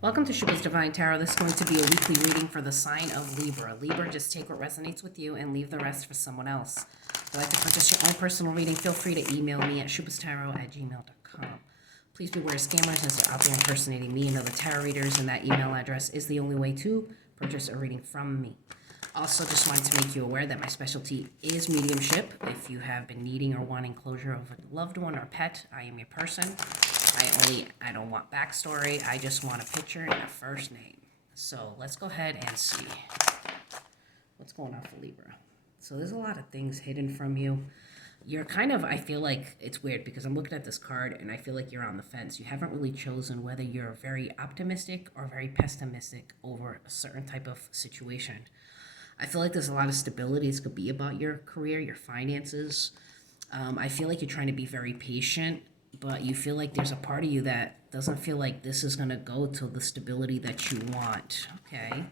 Welcome to Xupa's Divine Tarot. This is going to be a weekly reading for the sign of Libra. Libra, just take what resonates with you and leave the rest for someone else. If you'd like to purchase your own personal reading, feel free to email me at xupastarot@gmail.com. Please beware scammers as they're out there impersonating me and other tarot readers, and that email address is the only way to purchase a reading from me. Also, just wanted to make you aware that my specialty is mediumship. If you have been needing or wanting closure of a loved one or pet, I am your person. I don't want backstory. I just want a picture and a first name. So let's go ahead and see what's going on for Libra. So there's a lot of things hidden from you. You're kind of, I feel like it's weird because I'm looking at this card and I feel like you're on the fence. You haven't really chosen whether you're very optimistic or very pessimistic over a certain type of situation. I feel like there's a lot of stability. This could be about your career, your finances. I feel like you're trying to be very patient, but you feel like there's a part of you that doesn't feel like this is going to go to the stability that you want. Okay.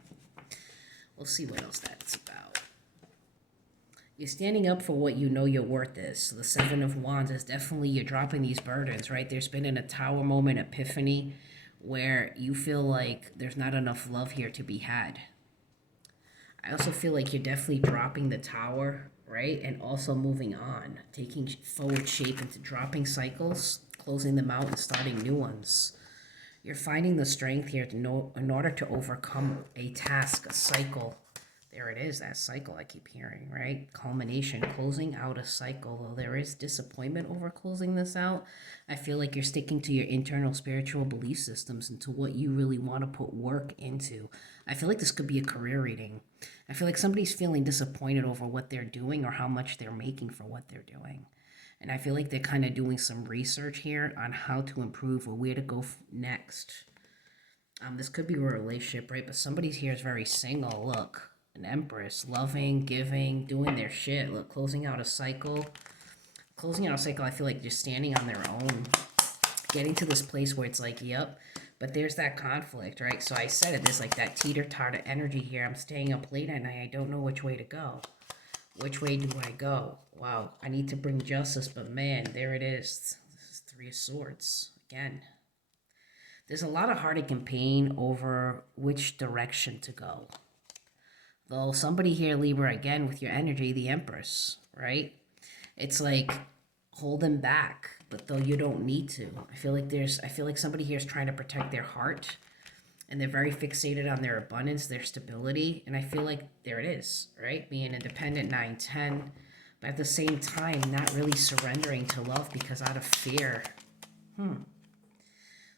We'll see what else that's about. You're standing up for what you know your worth is. So the Seven of Wands is definitely, you're dropping these burdens, right? There's been a Tower moment epiphany where you feel like there's not enough love here to be had. I also feel like you're definitely dropping the Tower, right? And also moving on, taking forward shape into dropping cycles, closing them out and starting new ones. You're finding the strength here to know, in order to overcome a task, a cycle. There it is, that cycle I keep hearing, right? Culmination, closing out a cycle. Though there is disappointment over closing this out, I feel like you're sticking to your internal spiritual belief systems and to what you really want to put work into. I feel like this could be a career reading. I feel like somebody's feeling disappointed over what they're doing or how much they're making for what they're doing. And I feel like they're kind of doing some research here on how to improve or where to go next. This could be a relationship, right? But somebody here is very single. Look, an Empress, loving, giving, doing their shit. Look, closing out a cycle. Closing out a cycle, I feel like just standing on their own. Getting to this place where it's like, yep. But there's that conflict, right? So I said it, there's like that teeter-totter energy here. I'm staying up late at night. I don't know which way to go. Which way do I go? Wow, I need to bring justice, but man, there it is. This is Three of Swords again. There's a lot of heartache and pain over which direction to go. Though somebody here, Libra, again, with your energy, the Empress, right? It's like holding back, but though you don't need to. I feel like somebody here is trying to protect their heart, and they're very fixated on their abundance, their stability, and I feel like there it is, right? Being independent, 9-10, but at the same time, not really surrendering to love because out of fear.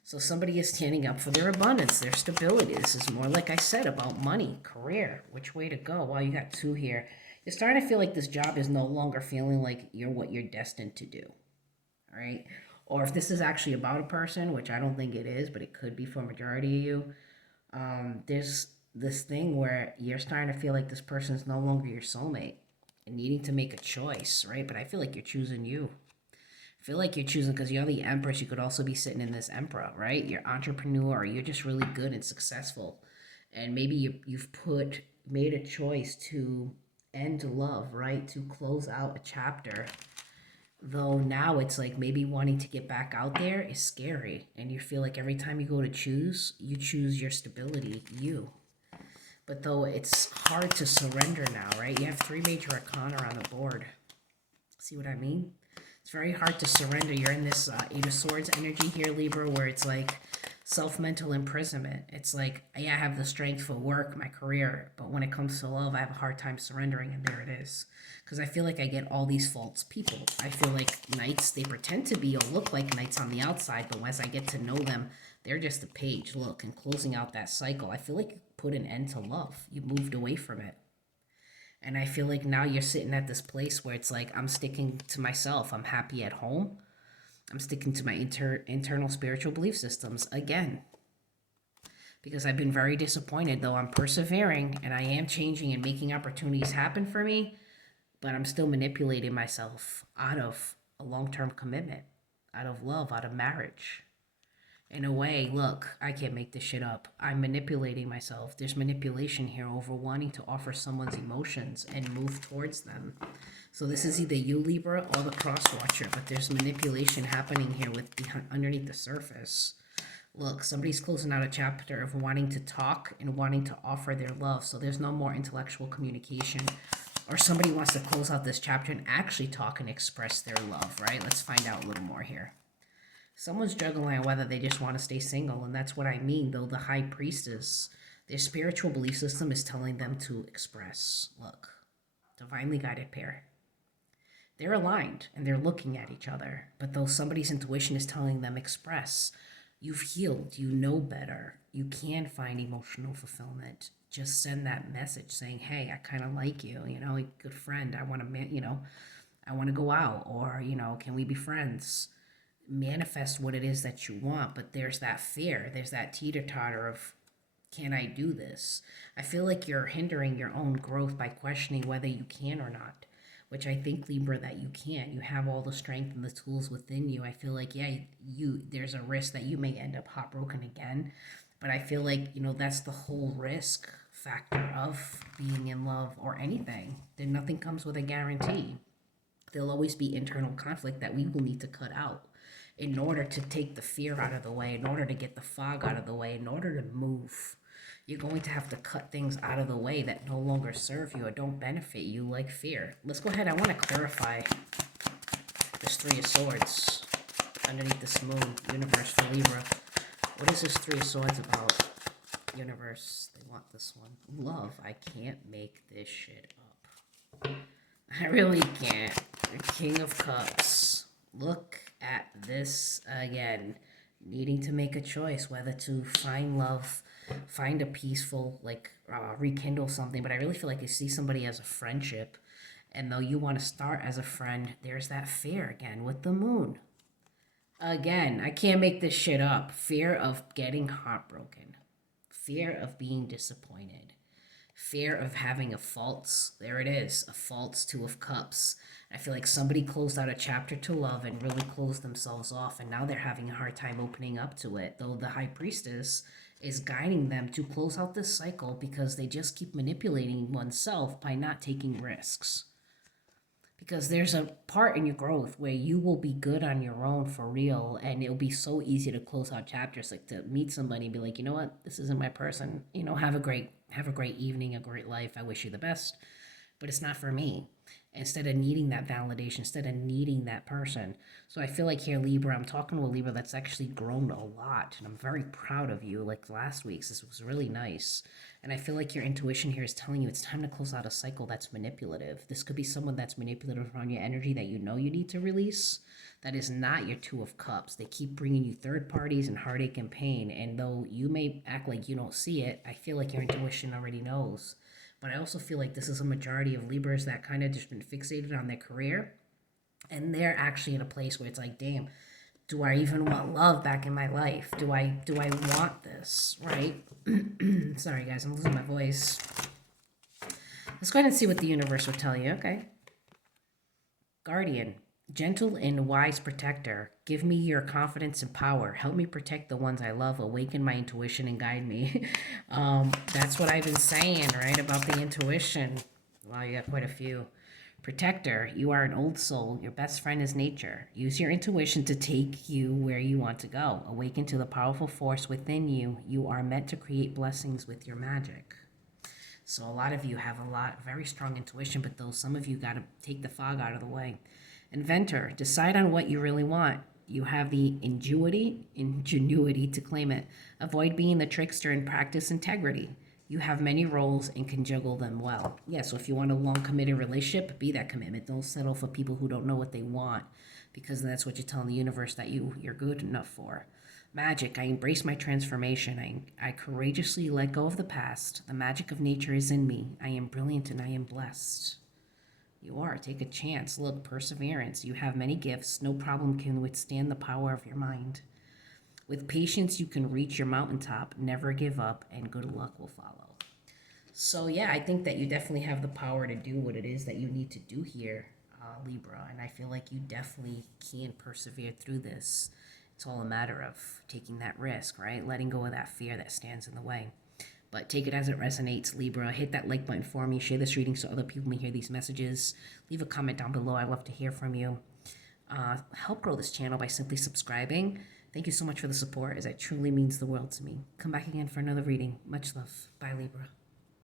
So somebody is standing up for their abundance, their stability. This is more, like I said, about money, career, which way to go. Wow, you got two here. You're starting to feel like this job is no longer feeling like you're what you're destined to do, all right? Or if this is actually about a person, which I don't think it is, but it could be for a majority of you, there's this thing where you're starting to feel like this person is no longer your soulmate and needing to make a choice, right? But I feel like you're choosing you. I feel like you're choosing, because you're the Empress, you could also be sitting in this Emperor, right? You're entrepreneur, you're just really good and successful. And maybe you've made a choice to end love, right? To close out a chapter. Though now it's like maybe wanting to get back out there is scary. And you feel like every time you go to choose, you choose your stability, you. But though it's hard to surrender now, right? You have three major arcana on the board. See what I mean? It's very hard to surrender. You're in this Eight of Swords energy here, Libra, where it's like self-mental imprisonment. It's like, yeah, I have the strength for work, my career, but when it comes to love, I have a hard time surrendering, and there it is. Because I feel like I get all these false people. I feel like knights, they pretend to be or look like knights on the outside, but as I get to know them, they're just a page. Look, and closing out that cycle, I feel like you put an end to love. You moved away from it. And I feel like now you're sitting at this place where it's like, I'm sticking to myself. I'm happy at home. I'm sticking to my internal spiritual belief systems again. Because I've been very disappointed, though I'm persevering and I am changing and making opportunities happen for me. But I'm still manipulating myself out of a long-term commitment, out of love, out of marriage. In a way, look, I can't make this shit up. I'm manipulating myself. There's manipulation here over wanting to offer someone's emotions and move towards them. So this is either you, Libra, or the cross watcher, but there's manipulation happening here with underneath the surface. Look, somebody's closing out a chapter of wanting to talk and wanting to offer their love. So there's no more intellectual communication. Or somebody wants to close out this chapter and actually talk and express their love, right? Let's find out a little more here. Someone's juggling on whether they just want to stay single, and that's what I mean, though the high priestess, their spiritual belief system is telling them to express. Look, divinely guided pair. They're aligned, and they're looking at each other, but though somebody's intuition is telling them express, you've healed, you know better, you can find emotional fulfillment. Just send that message saying, hey, I kind of like you, a good friend. I want to, I want to go out, or, can we be friends? Manifest what it is that you want, but there's that fear, there's that teeter-totter of, can I do this? I feel like you're hindering your own growth by questioning whether you can or not, which I think, Libra, that you can. You have all the strength and the tools within you. I feel like, there's a risk that you may end up heartbroken again, but I feel like, that's the whole risk factor of being in love or anything. Then nothing comes with a guarantee. There'll always be internal conflict that we will need to cut out in order to take the fear out of the way, in order to get the fog out of the way, in order to move. You're going to have to cut things out of the way that no longer serve you or don't benefit you, like fear. Let's go ahead. I want to clarify this Three of Swords underneath this moon. Universe for Libra. What is this Three of Swords about? Universe, they want this one. Love, I can't make this shit up. I really can't. The King of Cups. Look at this again. Needing to make a choice whether to find love, find a peaceful, rekindle something. But I really feel like you see somebody as a friendship. And though you want to start as a friend, there's that fear again with the moon. Again, I can't make this shit up. Fear of getting heartbroken. Fear of being disappointed. Fear of having a false, there it is, a false Two of Cups. I feel like somebody closed out a chapter to love and really closed themselves off, and now they're having a hard time opening up to it, though the High Priestess is guiding them to close out this cycle because they just keep manipulating oneself by not taking risks. Because there's a part in your growth where you will be good on your own for real, and it'll be so easy to close out chapters, like to meet somebody and be like, you know what, this isn't my person. Have a great evening, a great life. I wish you the best, but it's not for me. Instead of needing that validation, instead of needing that person. So I feel like here, Libra, I'm talking to a Libra that's actually grown a lot, and I'm very proud of you. Like last week's, this was really nice. And I feel like your intuition here is telling you it's time to close out a cycle that's manipulative. This could be someone that's manipulative around your energy that you need to release. That is not your Two of Cups. They keep bringing you third parties and heartache and pain. And though you may act like you don't see it, I feel like your intuition already knows. But I also feel like this is a majority of Libras that kind of just been fixated on their career. And they're actually in a place where it's like, damn, do I even want love back in my life? Do I want this, right? Sorry, guys, I'm losing my voice. Let's go ahead and see what the universe will tell you. Okay. Guardian, gentle and wise protector, give me your confidence and power. Help me protect the ones I love. Awaken my intuition and guide me. That's what I've been saying, right, about the intuition. Wow, you got quite a few. Protector, you are an old soul. Your best friend is nature. Use your intuition to take you where you want to go. Awaken to the powerful force within you. You are meant to create blessings with your magic. So a lot of you have very strong intuition, but though some of you got to take the fog out of the way. Inventor, decide on what you really want. You have the ingenuity to claim it. Avoid being the trickster and practice integrity. You have many roles and can juggle them well. Yeah, so if you want a long committed relationship, be that commitment. Don't settle for people who don't know what they want, because that's what you're telling the universe that you're good enough for. Magic, I embrace my transformation. I courageously let go of the past. The magic of nature is in me. I am brilliant and I am blessed. You are. Take a chance. Look, perseverance. You have many gifts. No problem can withstand the power of your mind. With patience, you can reach your mountaintop. Never give up, and good luck will follow. So, yeah, I think that you definitely have the power to do what it is that you need to do here, Libra. And I feel like you definitely can persevere through this. It's all a matter of taking that risk, right? Letting go of that fear that stands in the way. But take it as it resonates, Libra. Hit that like button for me. Share this reading so other people may hear these messages. Leave a comment down below. I'd love to hear from you. Help grow this channel by simply subscribing. Thank you so much for the support, as it truly means the world to me. Come back again for another reading. Much love. Bye, Libra.